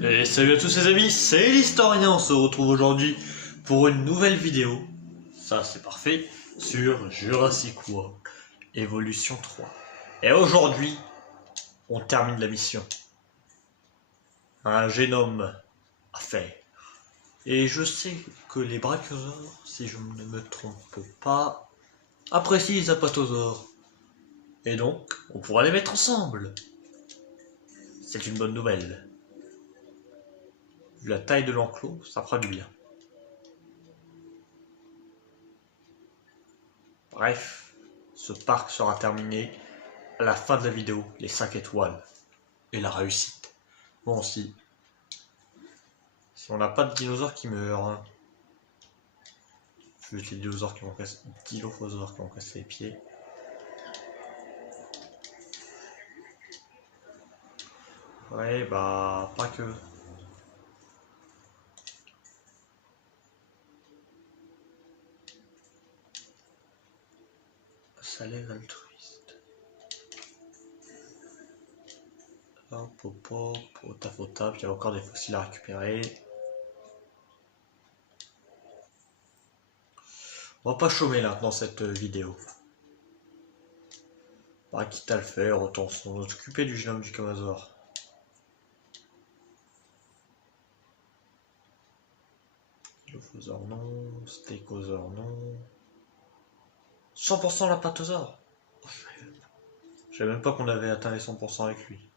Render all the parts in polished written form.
Et salut à tous les amis, c'est l'Historien, on se retrouve aujourd'hui pour une nouvelle vidéo, ça c'est parfait, sur Jurassic World Evolution 3. Et aujourd'hui, on termine la mission. Un génome à faire. Et je sais que les brachiosaures, si je ne me trompe pas, apprécient les apatosaures. Et donc, on pourra les mettre ensemble. C'est une bonne nouvelle. Vu la taille de l'enclos, ça fera du bien. Bref, ce parc sera terminé à la fin de la vidéo, les 5 étoiles et la réussite. Bon, si on n'a pas de dinosaures qui meurent, hein. Juste les dinosaures qui vont casser les pieds. Ouais, bah, pas que. Salaire altruiste. Hop, hop, hop, au taf, il y a encore des fossiles à récupérer. On va pas chômer là dans cette vidéo. Bah, quitte à le faire, autant s'en occuper du génome du Camazor. Dilophosaure non, Stégosaure non. 100% la patosaure. Je savais même pas qu'on avait atteint les 100% avec lui.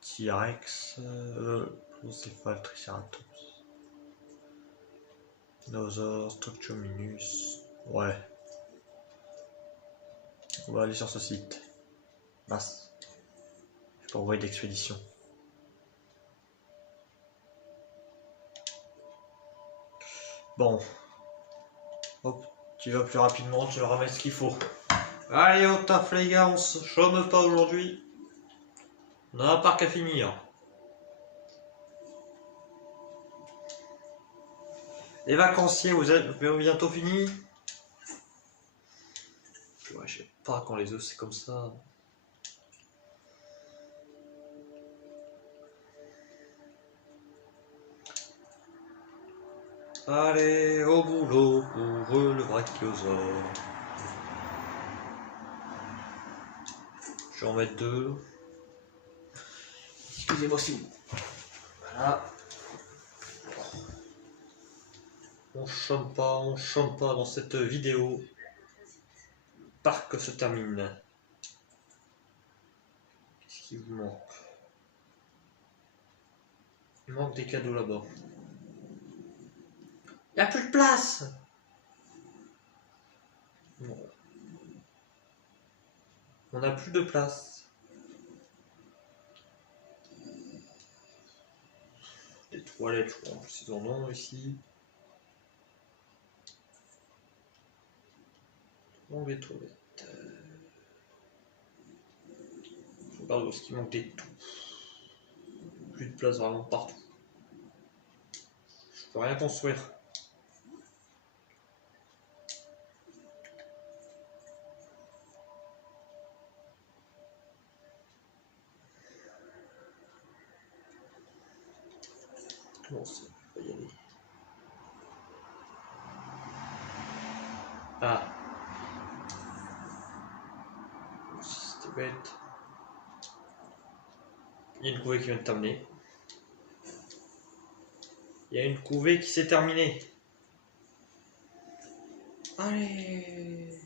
T-Rex, Procéphale, Triceratops. Dinosaure, Structominus. Ouais. On va aller sur ce site. Mince. Je peux envoyer d'expédition. Bon. Hop, tu vas plus rapidement, tu leur ramènes ce qu'il faut. Allez, au taf les gars, on se chôme pas aujourd'hui. On a un parc à finir. Les vacanciers, vous êtes bientôt finis? Ouais, je sais pas quand les œufs c'est comme ça. Allez, au boulot pour le brachiosaure. Je vais en mettre 2. Excusez-moi si vous. Voilà. On chôme pas dans cette vidéo. Le parc se termine. Qu'est-ce qui vous manque? Il manque des cadeaux là-bas. Il n'y a plus de place. Bon. On n'a plus de place. Les toilettes, je crois, en plus ils en ont ici. Bon, les toilettes. Je regarde où est-ce qu'il manque des tout. Plus de place vraiment partout. Je peux rien construire. Comment ça va y aller? Ah. C'était bête. Il y a une couvée qui vient de terminer. Il y a une couvée qui s'est terminée. Allez.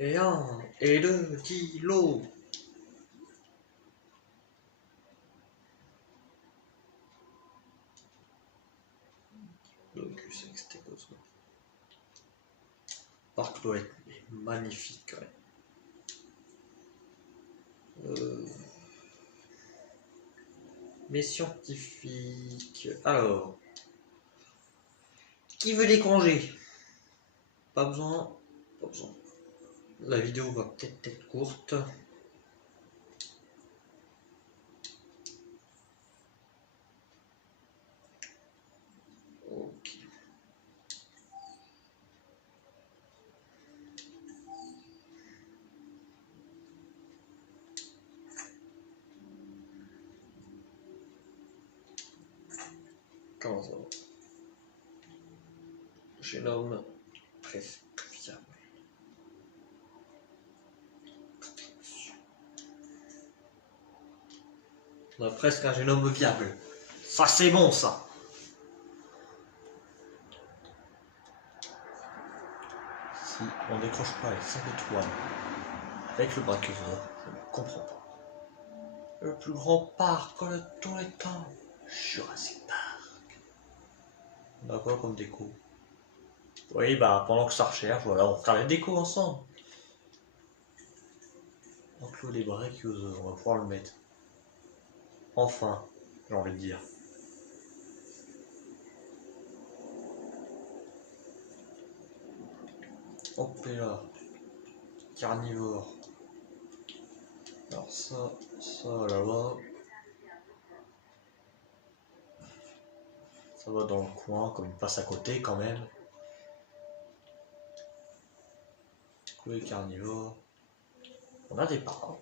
Et 1, et 2 kilos. Locus avec Stégosaure. Parc doit être magnifique quand même. Les scientifiques. Alors. Qui veut des congés? Pas besoin. Pas besoin. La vidéo va peut-être être courte. Ok. Comment ça va? Jeune homme presque fiable. On a presque un jeune homme viable. Ça c'est bon ça. Si on décroche pas les 5 étoiles avec le brachiosaure, je ne comprends pas. Le plus grand parc de tous les temps. Jurassic Park. On a quoi comme déco? Oui, bah pendant que ça recherche, voilà, on regarde les décos ensemble. Enclos des brachiosaures, on va pouvoir le mettre. Enfin, j'ai envie de dire. Hop là. Carnivore. Alors ça là-bas. Ça va dans le coin, comme il passe à côté quand même. Les carnivores. On a des parents.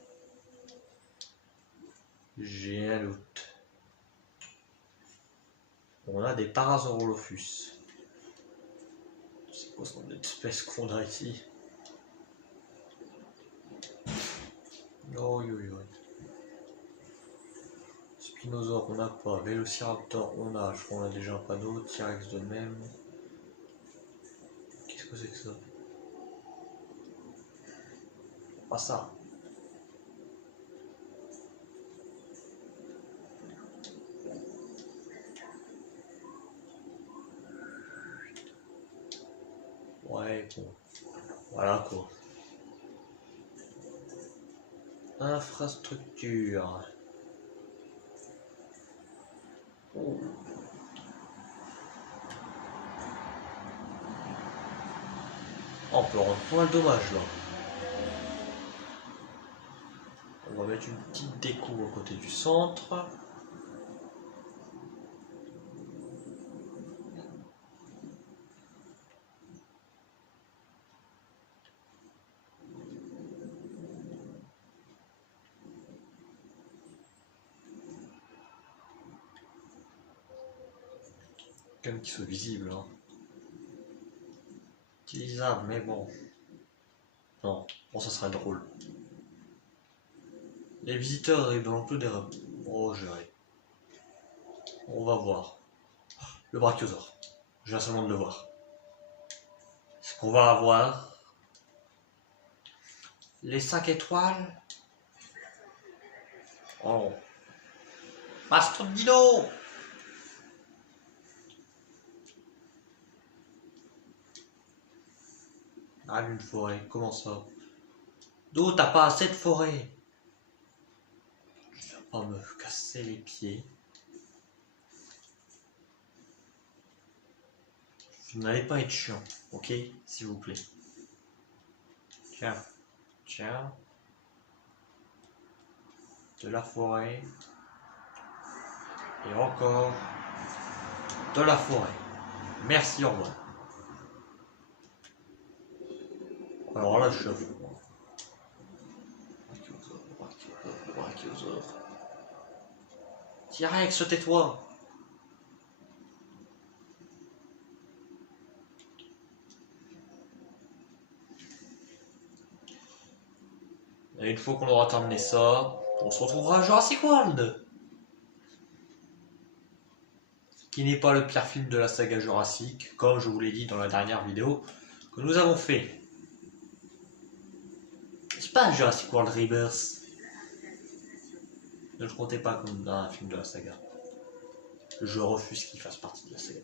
J'ai un doute. On a des Parasaurolophus. C'est quoi ce nom d'espèce qu'on a ici? Oh yo yo. Spinosaure on n'a pas. Vélociraptor on a. Je crois qu'on a déjà un panneau. T-Rex de même. Qu'est-ce que c'est que ça? Pas ça. Ouais, bon. Voilà quoi. Infrastructure. Oh. On peut rendre point le dommage là. On va mettre une petite déco à côté du centre. Quand même qu'il soit visible. Hein. Utilisable, mais bon. Non, bon ça serait drôle. Les visiteurs arrivent dans l'enclos des rats. Oh, j'irai. On va voir. Le brachiosaure. Je viens seulement de le voir. Est-ce qu'on va avoir les 5 étoiles? Oh. Mastodino! Ah, une forêt, comment ça? D'où t'as pas assez de forêt? Je vais pas me casser les pieds. Vous n'allez pas être chiant, ok? S'il vous plaît. Tiens, tiens. De la forêt. Et encore. De la forêt. Merci, au revoir. Alors là, je suis à fond. Brachiosaure. T-Rex, tais-toi. Et une fois qu'on aura terminé ça, on se retrouvera à Jurassic World, qui n'est pas le pire film de la saga Jurassic, comme je vous l'ai dit dans la dernière vidéo que nous avons fait. C'est pas Jurassic World Rebirth. Ne le comptez pas comme un film de la saga. Je refuse qu'il fasse partie de la saga.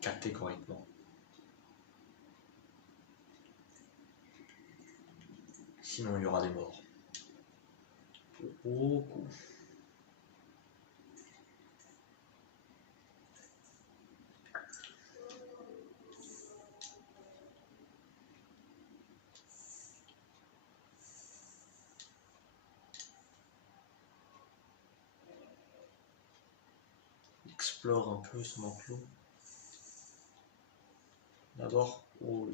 Catégoriquement. Sinon il y aura des morts. Beaucoup. Explore un peu son enclos. D'abord, oh,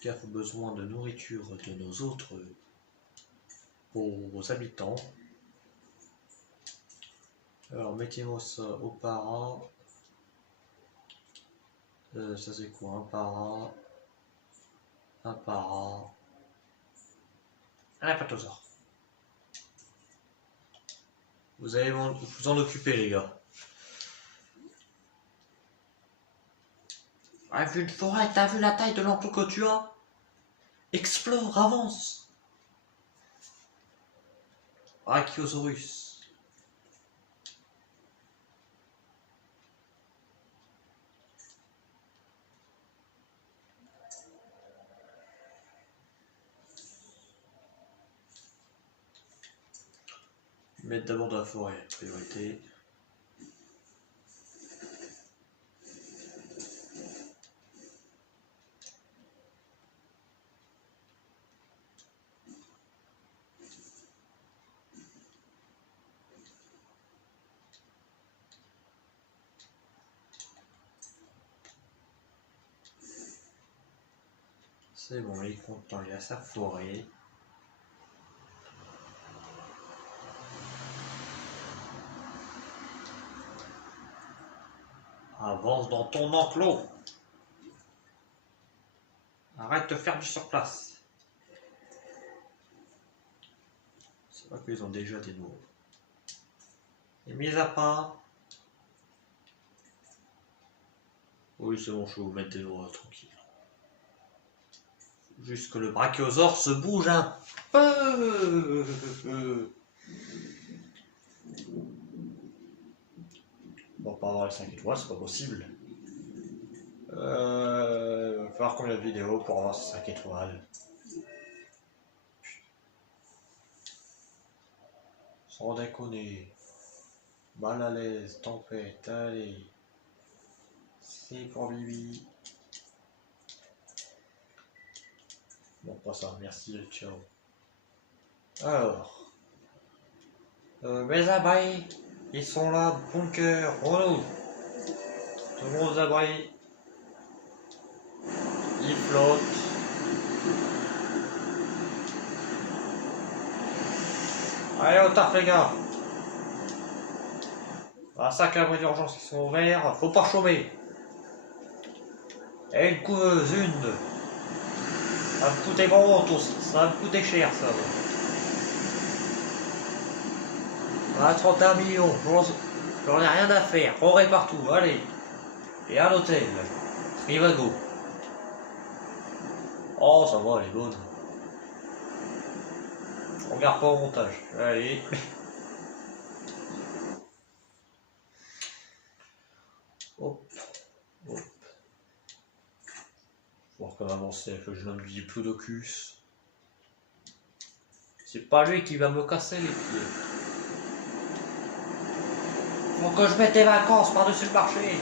qui a besoin de nourriture de nos autres aux habitants. Alors mettez-moi ça au para. Ça c'est quoi? Un para. Un para. Un apatosaure. Vous allez vous en occuper les gars. Ah, vu une forêt, t'as vu la taille de l'enclos que tu as? Explore, avance. Brachiosaurus. Mettre d'abord dans la forêt, priorité. C'est bon, il est content, il a sa forêt. Avance dans ton enclos. Arrête de faire du surplace. C'est pas qu'ils ont déjà des nouveaux. Et mis à part. Oui, c'est bon, je vais vous mettre des noix tranquille. Juste que le brachiosaure se bouge un peu. On va pas avoir les 5 étoiles, c'est pas possible. Il va falloir combien de vidéos pour avoir ces 5 étoiles? Sans déconner. Mal à l'aise, tempête, allez. C'est pour Bibi. Bon, pas ça, merci, ciao. Alors. Mes abeilles, ils sont là, bunker, Renaud. Tout le monde aux abeilles. Ils flottent. Allez, au taf, les gars. Un sac à abri d'urgence, ils sont ouverts. Faut pas chômer. Et une couveuse, une. Ça va me coûter bon, tous. Ça va me coûter cher, ça. À 31 millions. J'en ai rien à faire. On répare tout. Allez. Et un hôtel. Trivago. Oh, ça va, elle est bonne. On regarde pas au montage. Allez. Hop. Hop. Faut voir qu'on avance avec le jeune homme du Diplodocus. C'est pas lui qui va me casser les pieds. Faut que je mette des vacances par-dessus le marché.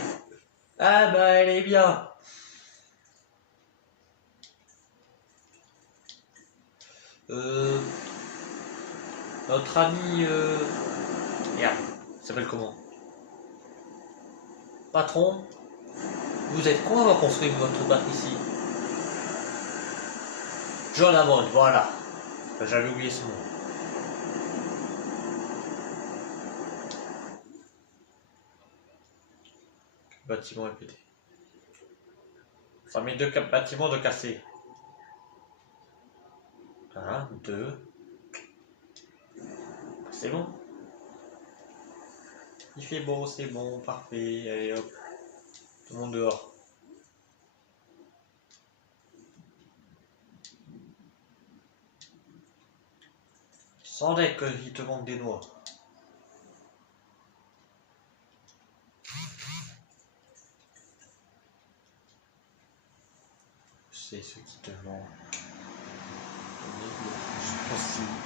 Ah bah elle est bien. Notre ami merde, il s'appelle comment? Patron, vous êtes quoi à avoir construit votre bac ici? John Hammond, voilà. J'avais oublié ce nom. Bâtiment est pété. Ça met deux bâtiments de cassés. 1, 2. C'est bon. Il fait beau, c'est bon, parfait. Allez hop. Tout le monde dehors. Sans deck, il te manque des noix. C'est ce qui te manque. Le plus possible.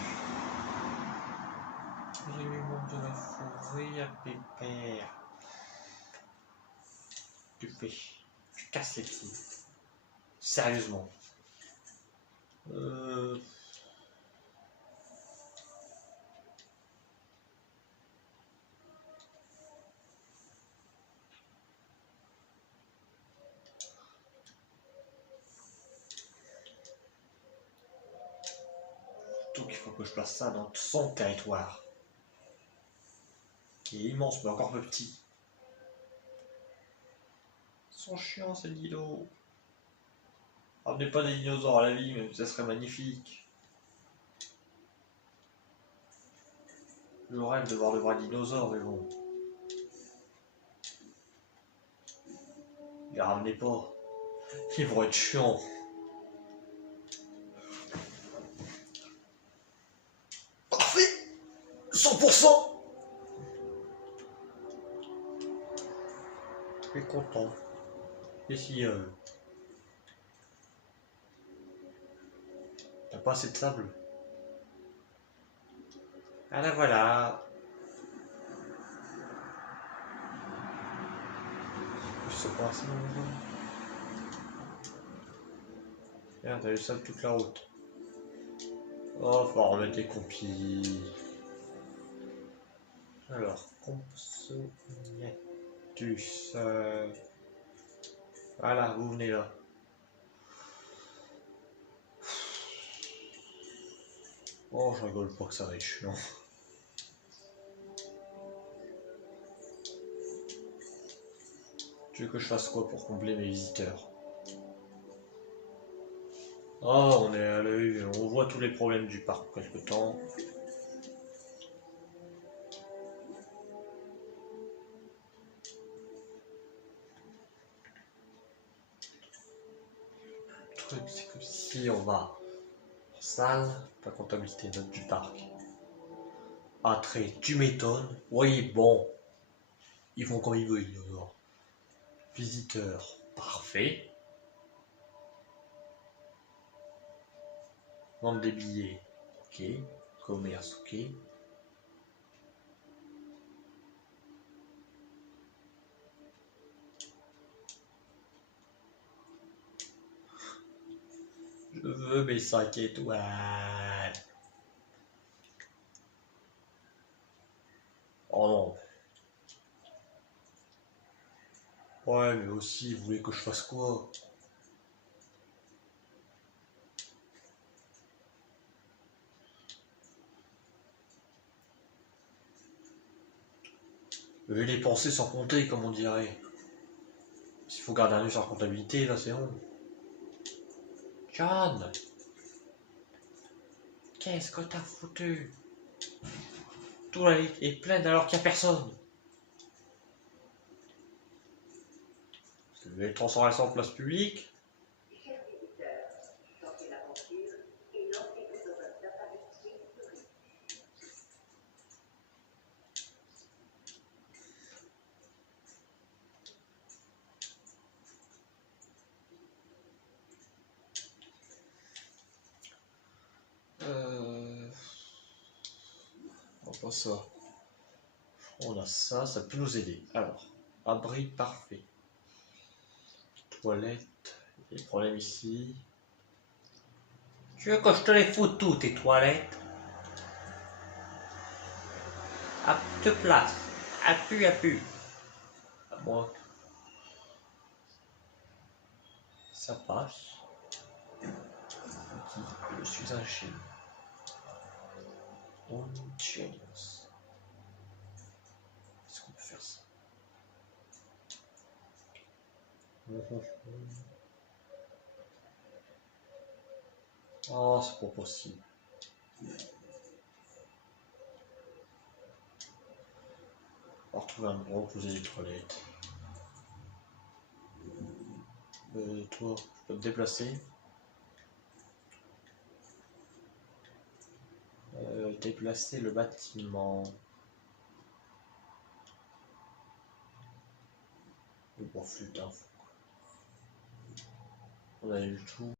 Les membres de la forêt à pépère. Tu fais. Tu casses les pieds. Sérieusement. il faut que je place ça dans son territoire. Qui est immense, mais encore plus petit. Ils sont chiants ces dinos. Ramenez pas des dinosaures à la vie, mais ça serait magnifique. Je rêve de voir de vrais dinosaures, mais bon. Les ramenez pas. Ils vont être chiants. Parfait 100%. Je suis content. Et si t'as pas assez de sable? Ah là voilà. Je sais pas assez long. Merde, t'as eu sable toute la route. Oh, faut remettre des compis. Alors, Compsognathus. Voilà, vous venez là. Oh, je rigole pas que ça va être chiant. Tu veux que je fasse quoi pour combler mes visiteurs? Oh, on est à l'œil, on voit tous les problèmes du parc quelque temps. Le truc, c'est que si on va en salle, ta comptabilité note du parc. Attrait, tu m'étonnes. Oui, bon. Ils font comme ils veulent, alors. Visiteurs, parfait. Vente des billets, ok. Commerce, ok. Je veux mes 5 étoiles. Oh non. Ouais, mais aussi, vous voulez que je fasse quoi? Je vais les penser sans compter, comme on dirait. S'il faut garder un œil sur la comptabilité, là, c'est bon. John! Qu'est-ce que t'as foutu? Tout la ligue est pleine alors qu'il n'y a personne. Je vais transformer ça en place publique. On va pas ça. On a ça, ça peut nous aider. Alors, abri parfait. Toilette, des problèmes ici. Tu veux que je te les foute tout tes toilettes? À te place. À pu. À moi. Ça passe. Je suis un chien. On genius. Est-ce qu'on peut faire ça? Oh, c'est pas possible. On va retrouver un endroit où poser des toilettes. Toi, tu peux te déplacer. Déplacer le bâtiment. Le bon flûte d'info. On a eu le tout.